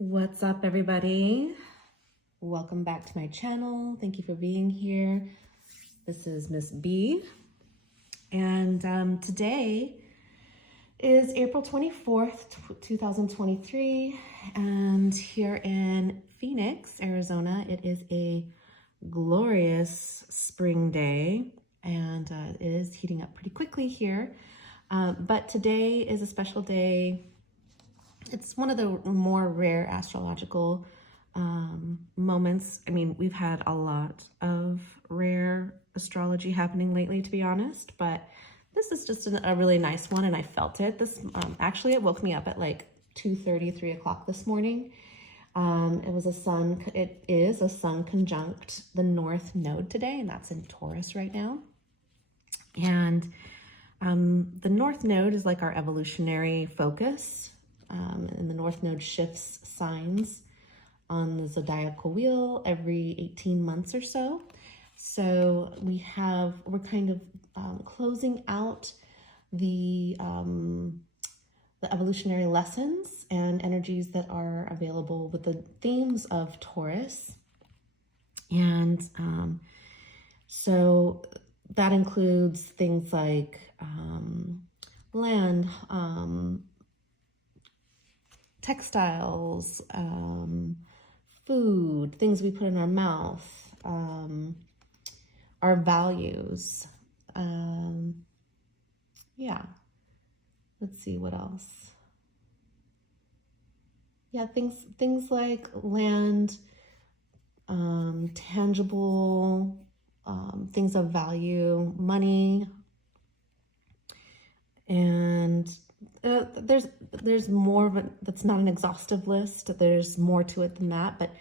What's up, everybody? Welcome back to my channel. Thank you for being here. This is Miss B, and today is April 24th, 2023, and here in Phoenix, Arizona, it is a glorious spring day, and it is heating up pretty quickly here, but today is a special day. It's one of the more rare astrological moments. I mean, we've had a lot of rare astrology happening lately, to be honest, but this is just a really nice one, and I felt it. This actually, it woke me up at like 2:30, 3 o'clock this morning. It is a sun conjunct the North Node today, and that's in Taurus right now. And the North Node is like our evolutionary focus. And the North Node shifts signs on the zodiacal wheel every 18 months or so. So we're kind of closing out the evolutionary lessons and energies that are available with the themes of Taurus. And so that includes things like land, textiles, food, things we put in our mouth, our values. Yeah, let's see what else. Yeah, things like land, tangible, things of value, money, and there's more of it. That's not an exhaustive list. There's more to it than that. But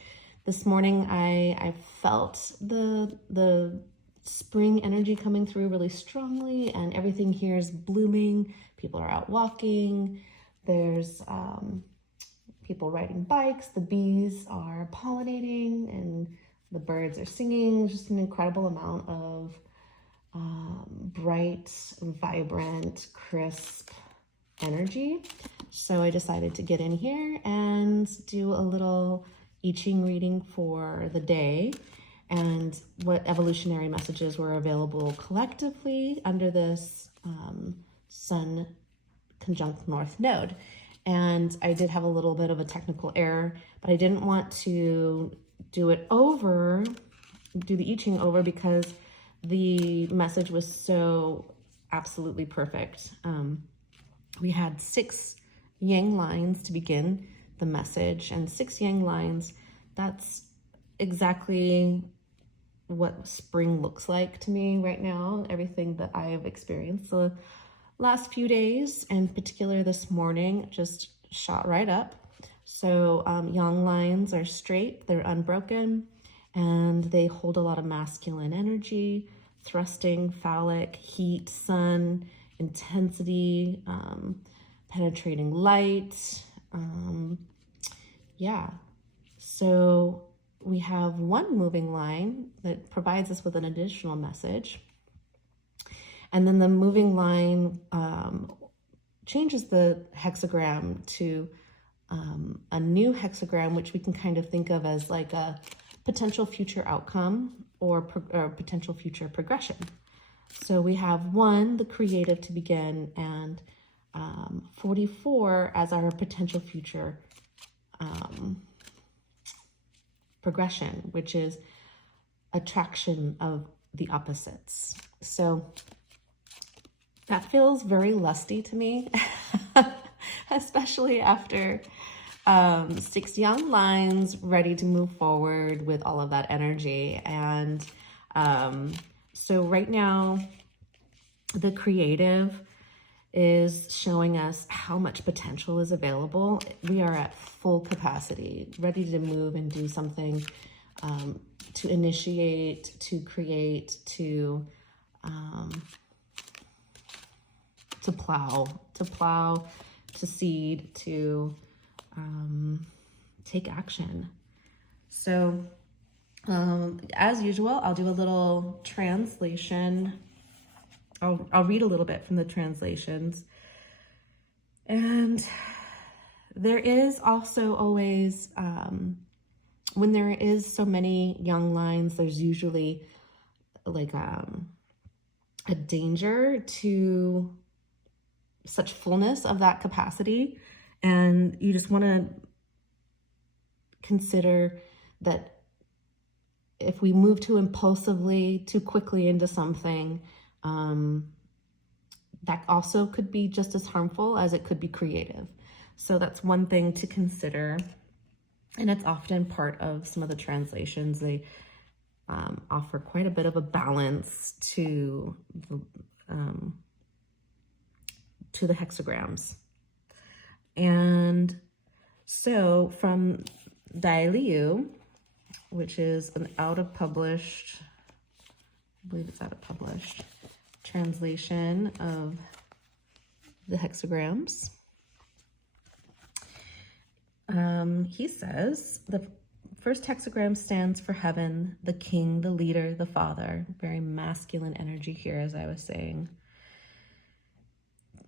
this morning I felt the spring energy coming through really strongly, and everything here is blooming. People are out walking. There's people riding bikes. The bees are pollinating, and the birds are singing. Just an incredible amount of bright, vibrant, crisp energy. So I decided to get in here and do a little I Ching reading for the day and what evolutionary messages were available collectively under this Sun conjunct North Node. And I did have a little bit of a technical error, but I didn't want to do the I Ching over, because the message was so absolutely perfect. We had 6 yang lines to begin the message, and 6 yang lines, that's exactly what spring looks like to me right now. Everything that I have experienced the last few days, in particular this morning, just shot right up. So yang lines are straight, they're unbroken, and they hold a lot of masculine energy, thrusting, phallic, heat, sun, intensity, penetrating light. Yeah, so we have one moving line that provides us with an additional message, and then the moving line changes the hexagram to a new hexagram, which we can kind of think of as like a potential future outcome or potential future progression. So we have 1, the creative, to begin, and 44 as our potential future progression, which is attraction of the opposites. So that feels very lusty to me, especially after 6 young lines ready to move forward with all of that energy. And so right now, the creative is showing us how much potential is available. We are at full capacity, ready to move and do something, to initiate, to create, to plow, to seed, to take action. So as usual, I'll do a little translation. I'll read a little bit from the translations. And There is also always, when there is so many young lines, there's usually like a danger to such fullness of that capacity. And you just want to consider that if we move too impulsively, too quickly into something, that also could be just as harmful as it could be creative. So that's one thing to consider. And it's often part of some of the translations. They offer quite a bit of a balance to the hexagrams. And so from Dailiu, which is an out-of-published, I believe it's out-of-published, translation of the hexagrams. He says the first hexagram stands for heaven, the king, the leader, the father. Very masculine energy here, as I was saying.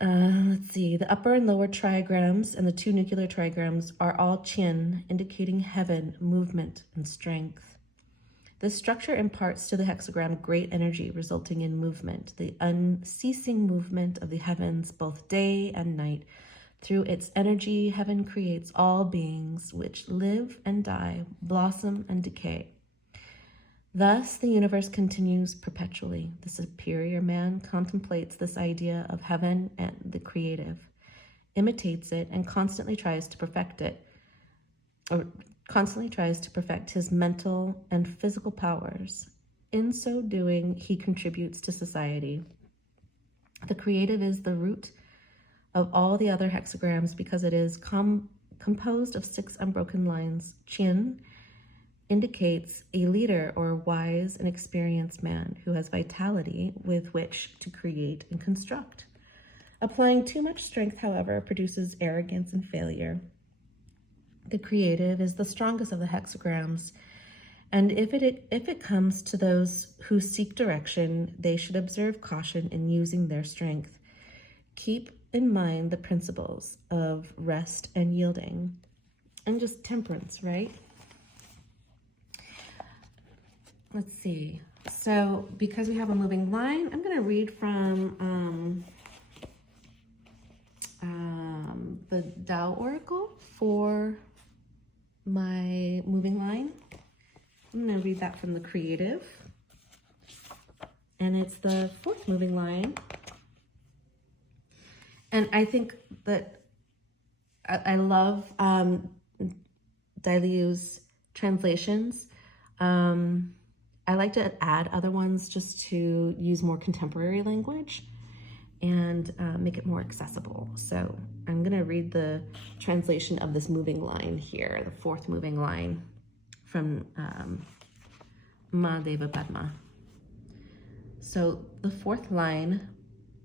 Let's see, the upper and lower trigrams and the two nuclear trigrams are all Qin, indicating heaven, movement, and strength. This structure imparts to the hexagram great energy, resulting in movement, the unceasing movement of the heavens, both day and night. Through its energy, heaven creates all beings which live and die, blossom and decay. Thus, the universe continues perpetually. The superior man contemplates this idea of heaven and the creative, imitates it, and constantly tries to perfect his mental and physical powers. In so doing, he contributes to society. The creative is the root of all the other hexagrams because it is composed of 6 unbroken lines. Qin indicates a leader or wise and experienced man who has vitality with which to create and construct. Applying too much strength, however, produces arrogance and failure. The creative is the strongest of the hexagrams, and if it comes to those who seek direction, they should observe caution in using their strength. Keep in mind the principles of rest and yielding, and just temperance, right? Let's see. So because we have a moving line, I'm going to read from the Tao Oracle for my moving line. I'm going to read that from the creative. And it's the 4th moving line. And I think that I love Dailiu's translations. I like to add other ones just to use more contemporary language and make it more accessible. So I'm going to read the translation of this moving line here, the 4th moving line from Mahadeva Padma. So the 4th line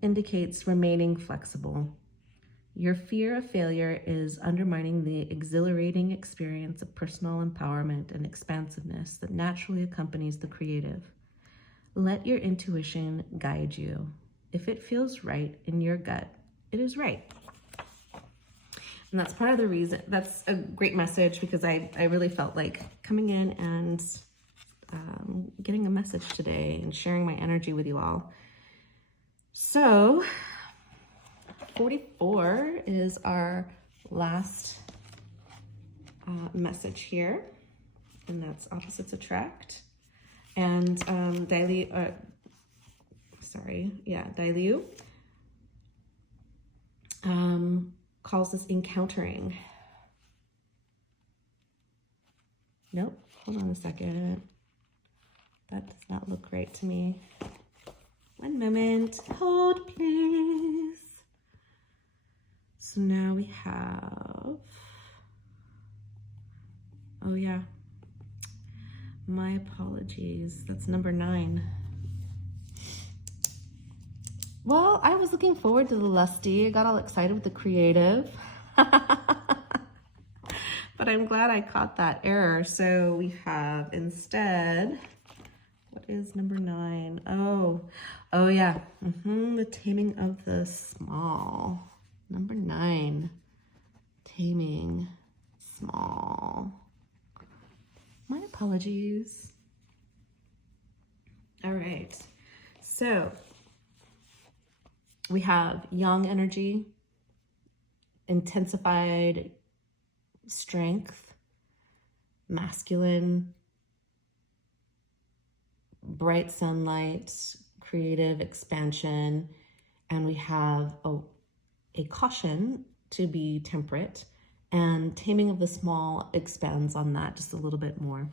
indicates remaining flexible. Your fear of failure is undermining the exhilarating experience of personal empowerment and expansiveness that naturally accompanies the creative. Let your intuition guide you. If it feels right in your gut, it is right. And that's part of the reason, that's a great message, because I really felt like coming in and getting a message today and sharing my energy with you all. So 44 is our last message here, and that's opposites attract. And Dailiu calls this encountering. Nope, hold on a second. That does not look right to me. One moment, hold please. So now we have, oh yeah, my apologies, that's number 9. Well, I was looking forward to the lusty. I got all excited with the creative. But I'm glad I caught that error. So we have instead, what is number 9? Oh yeah, the taming of the small. Number 9, taming small. My apologies. All right, so we have yang energy, intensified strength, masculine, bright sunlight, creative expansion, and we have a caution to be temperate, and taming of the small expands on that just a little bit more.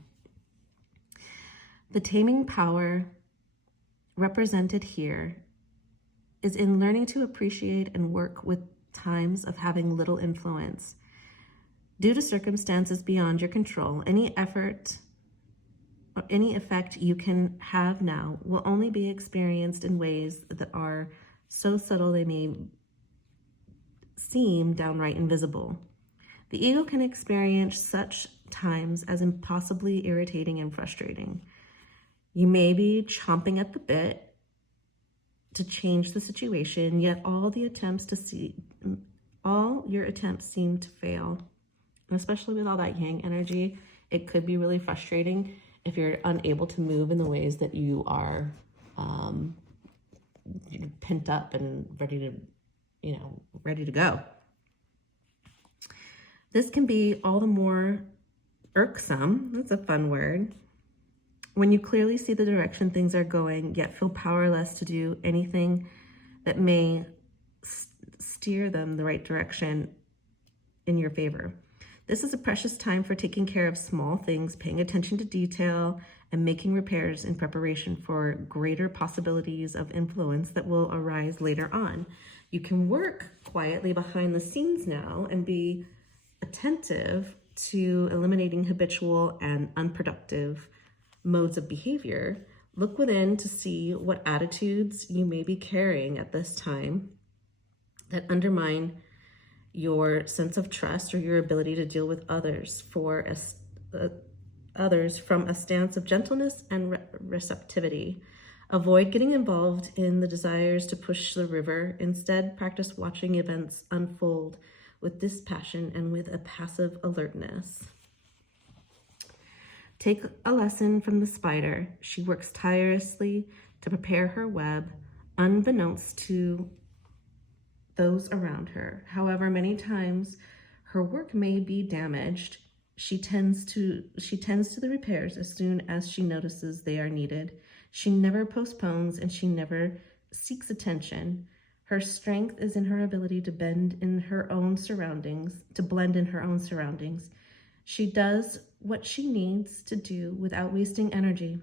The taming power represented here is in learning to appreciate and work with times of having little influence. Due to circumstances beyond your control, any effort or any effect you can have now will only be experienced in ways that are so subtle they may seem downright invisible. The ego can experience such times as impossibly irritating and frustrating. You may be chomping at the bit to change the situation, yet all your attempts seem to fail. And especially with all that yang energy, it could be really frustrating if you're unable to move in the ways that you are pent up and ready to go. This can be all the more irksome, that's a fun word, when you clearly see the direction things are going, yet feel powerless to do anything that may steer them the right direction in your favor. This is a precious time for taking care of small things, paying attention to detail, and making repairs in preparation for greater possibilities of influence that will arise later on. You can work quietly behind the scenes now and be attentive to eliminating habitual and unproductive modes of behavior. Look within to see what attitudes you may be carrying at this time that undermine your sense of trust or your ability to deal with others from a stance of gentleness and receptivity. Avoid getting involved in the desires to push the river. Instead, practice watching events unfold with dispassion and with a passive alertness. Take a lesson from the spider. She works tirelessly to prepare her web, unbeknownst to those around her. However, many times her work may be damaged. She tends to the repairs as soon as she notices they are needed. She never postpones and she never seeks attention. Her strength is in her ability to blend in her own surroundings. She does what she needs to do without wasting energy.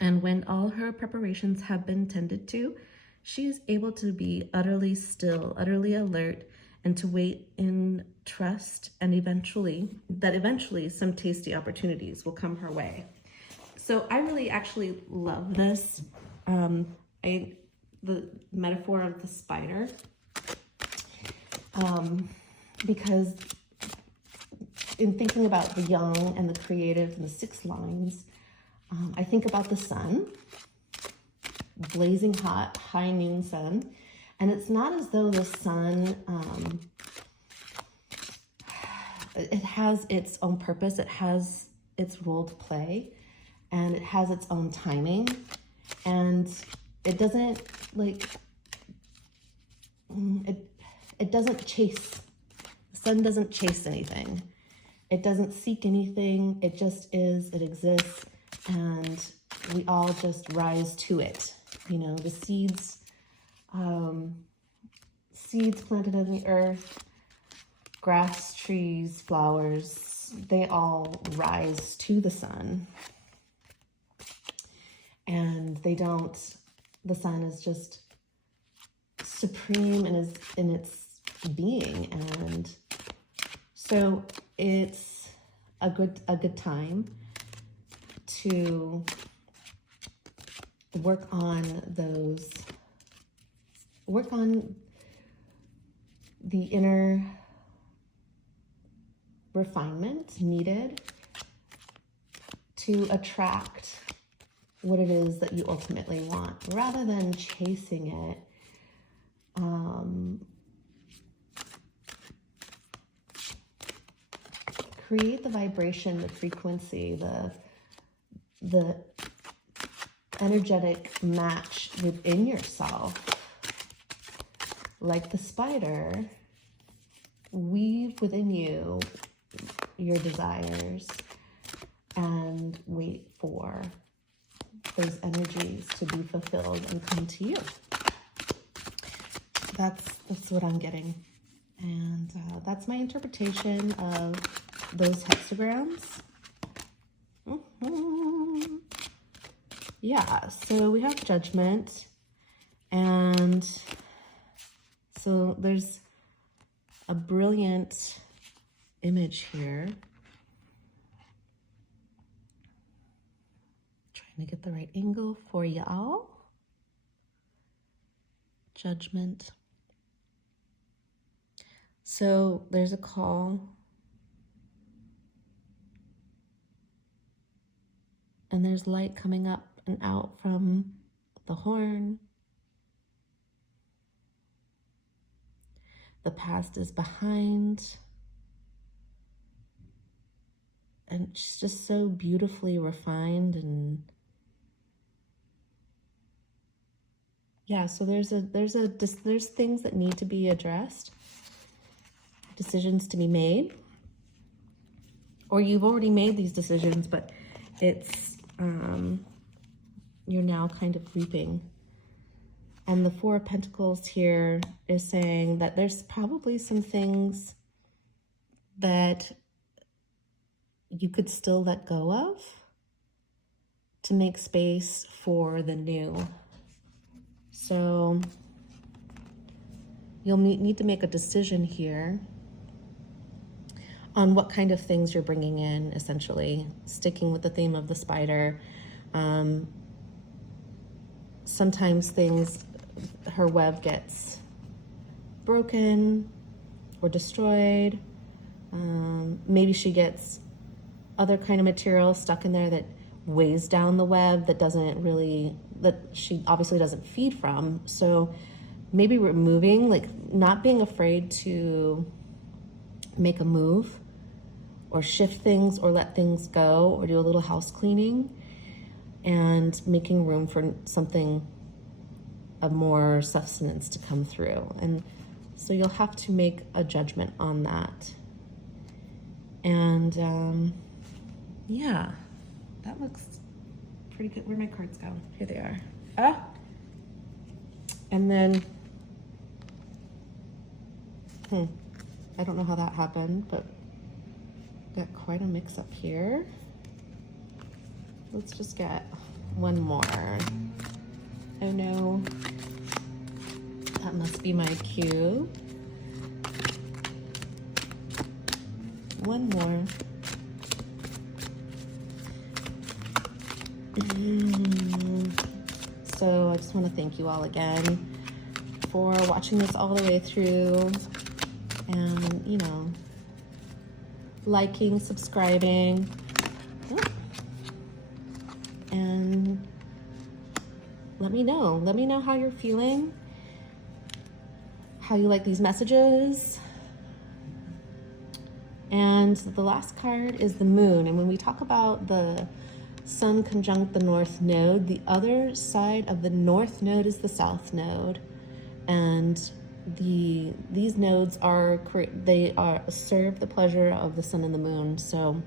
And when all her preparations have been tended to, she is able to be utterly still, utterly alert, and to wait in trust, and eventually some tasty opportunities will come her way. So I really actually love this. The metaphor of the spider, because in thinking about the young and the creative and the 6 lines, I think about the sun, blazing hot, high noon sun. And it's not as though the sun, it has its own purpose. It has its role to play, and it has its own timing. And it doesn't it doesn't chase. The sun doesn't chase anything. It doesn't seek anything. It just is, it exists, and we all just rise to it. The seeds planted in the earth, grass, trees, flowers, they all rise to the sun. And the sun is just supreme in its being. And so it's a good time to work on the inner refinement needed to attract what it is that you ultimately want, rather than chasing it. create the vibration, the frequency, the energetic match within yourself. Like the spider, weave within you your desires and wait for those energies to be fulfilled and come to you. That's what I'm getting. And that's my interpretation of those hexagrams. Yeah, so we have judgment. And so there's a brilliant image here. Trying to get the right angle for y'all. Judgment. So there's a call. And there's light coming up and out from the horn. The past is behind. And it's just so beautifully refined. And yeah, so there's things that need to be addressed, decisions to be made, or you've already made these decisions, but it's you're now kind of reaping. And the Four of Pentacles here is saying that there's probably some things that you could still let go of to make space for the new. So you'll need to make a decision here on what kind of things you're bringing in, essentially. Sticking with the theme of the spider. Sometimes her web gets broken or destroyed. Maybe she gets other kind of material stuck in there that weighs down the web, that she obviously doesn't feed from. So maybe removing, like not being afraid to make a move or shift things or let things go or do a little house cleaning, and making room for something of more substance to come through. And so you'll have to make a judgment on that. And yeah, that looks pretty good. Where'd my cards go? Here they are. And then, I don't know how that happened, but got quite a mix up here. Let's just get one more. Oh no, that must be my cue. One more. So I just want to thank you all again for watching this all the way through, and liking, subscribing, and let me know how you're feeling, how you like these messages. And the last card is the moon. And when we talk about the sun conjunct the north node, the other side of the north node is the south node. And these nodes serve the pleasure of the sun and the moon. So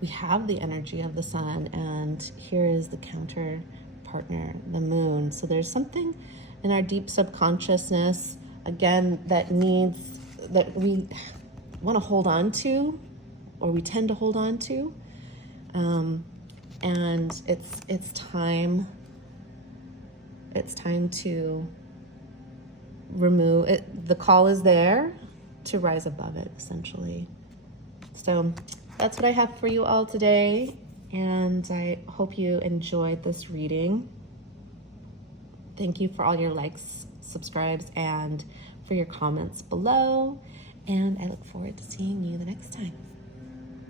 we have the energy of the sun, and here is the counter partner, the moon. So there's something in our deep subconsciousness, again, that we want to hold on to, or we tend to hold on to. And it's time to remove it. The call is there to rise above it, essentially. So that's what I have for you all today, and I hope you enjoyed this reading. Thank you for all your likes, subscribes, and for your comments below, and I look forward to seeing you the next time.